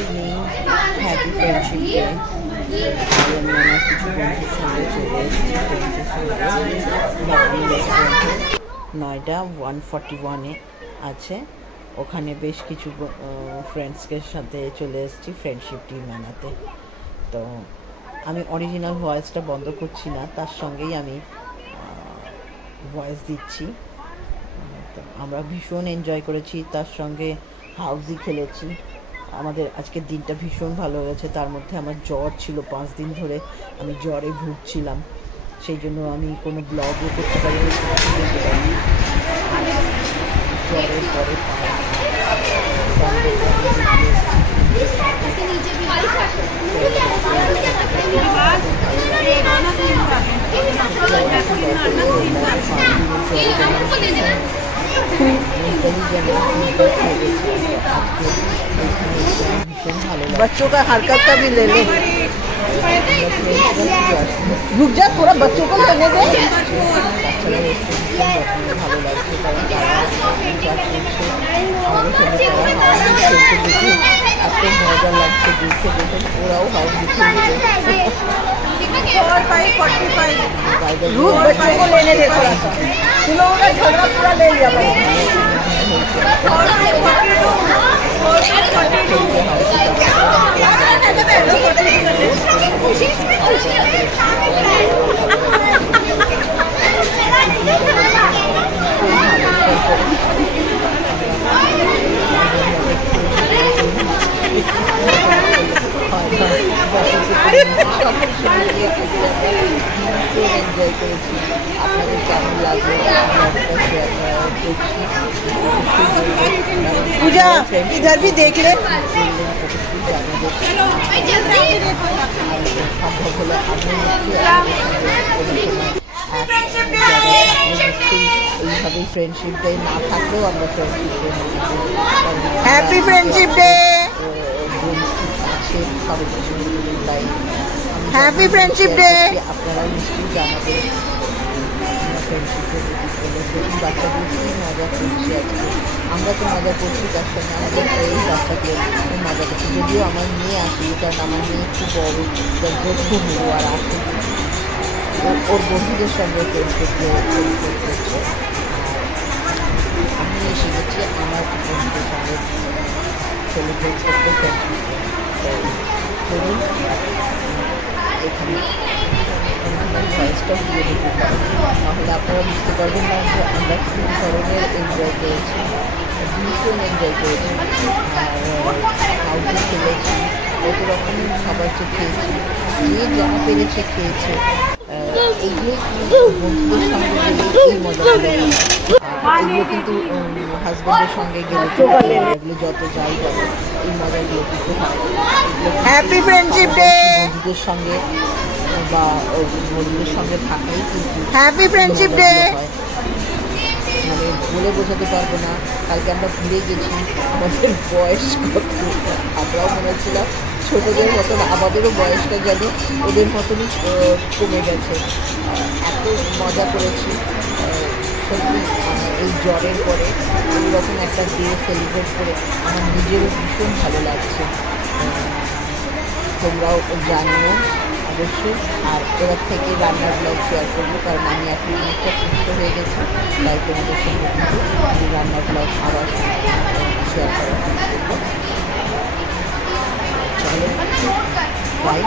Evening happy friendship day আমি চলে এসেছি ফ্রেন্ডসের নয়ডা ওয়ান ফর্টি ওয়ানে আছে। ওখানে বেশ কিছু ফ্রেন্ডসকে সাথে চলে এসেছি ফ্রেন্ডশিপ ডে মানাতে তো আমি অরিজিনাল ভয়েসটা বন্ধ করছি না, তার সঙ্গেই আমি ভয়েস দিচ্ছি। তো আমরা ভীষণ এনজয় করেছি, তার সঙ্গে হাউসি খেলেছি। আমাদের আজকের দিনটা ভীষণ ভালো হয়েছে। তার মধ্যে আমার জ্বর ছিল পাঁচ দিন ধরে। আমি জ্বরে ভুগছিলাম। সেই জন্য আমি কোনো ব্লগও করতে পারিনি। बच्चों का हरकत का भी ले ले বাচ্চারা रुक जा थोड़ा बच्चों को लेने दे ভালো লাগছে কারণ তারা enjoy করছে। আমাদের সঙ্গে তারা হাউস খেলতে দেখে এত মজা লাগছে দেখে দেখে ওরাও হাউস খেলছে বাইরে रुक बच्चों को लेने दे थोड़ा सा तुम लोगों का झगड़ा पूरा ले लिया भाई এনজয় করেছি আপনাদের Happy Friendship Day! Happy Friendship Day! Happy Friendship Day! Happy Friendship Day! ফ্রেন্ডশিপে প্রচুর বাচ্চাদের কি মজা করছি আজকে। আমরা তো মজা করছি, তার সঙ্গে আমাদের এই বাচ্চাকে মজা করছি। যদিও আমার মেয়ে আসে কারণ আমার মেয়ে একটু বড় প্রথম মেয়ে আর আসে ওর বন্ধুদের সঙ্গে ফ্রেন্ডশিপ করছে আমি এসে গেছি, আমার বন্ধুদের সঙ্গে সেলিব্রেট করতে। চলুন এখানে এরকম সাইজটা দিয়ে দিতে পারি তাহলে আপনারা বুঝতে পারবেন না যে আমরা কী ধরনের এনজয় করেছি ভীষণ এনজয় করেছি আর খেলেছি কত রকমের খাবার যে খেয়েছি যে যা পেরেছে খেয়েছে কিন্তু বন্ধুদের সঙ্গে গেলে মজা এগুলো কিন্তু হাজব্যান্ডের সঙ্গে গেলে এগুলো যত যাই যাবে এই মজাগুলো কিন্তু হয় হ্যাপি ফ্রেন্ডশিপ ডে বন্ধুদের সঙ্গে বা বন্ধুদের সঙ্গে থাকাই হ্যাপি ফ্রেন্ডশিপ ডে মানে বলে বোঝাতে পারব না কালকে আমরা ভুলে গেছি আমাদের বয়স আমরাও মনে ছিলাম ছোটোদের মতন আমাদেরও বয়সটা যেন ওদের মতনই কমে গেছে। এত মজা করেছি। সত্যি এই জ্বরের পরে এরকম একটা ডে সেলিব্রেট করে আমার নিজেরও ভীষণ ভালো লাগছে। তোমরাও জানিও। অবশ্যই আর এবার থেকে রান্নার ব্লগ শেয়ার করবো কারণ আমি এখন অনেকটা সুস্থ হয়ে গেছি তাই তোমাদের সঙ্গে কিন্তু আমি রান্নার ব্লগ আবার শেয়ার করার চেষ্টা করবো চলো বাই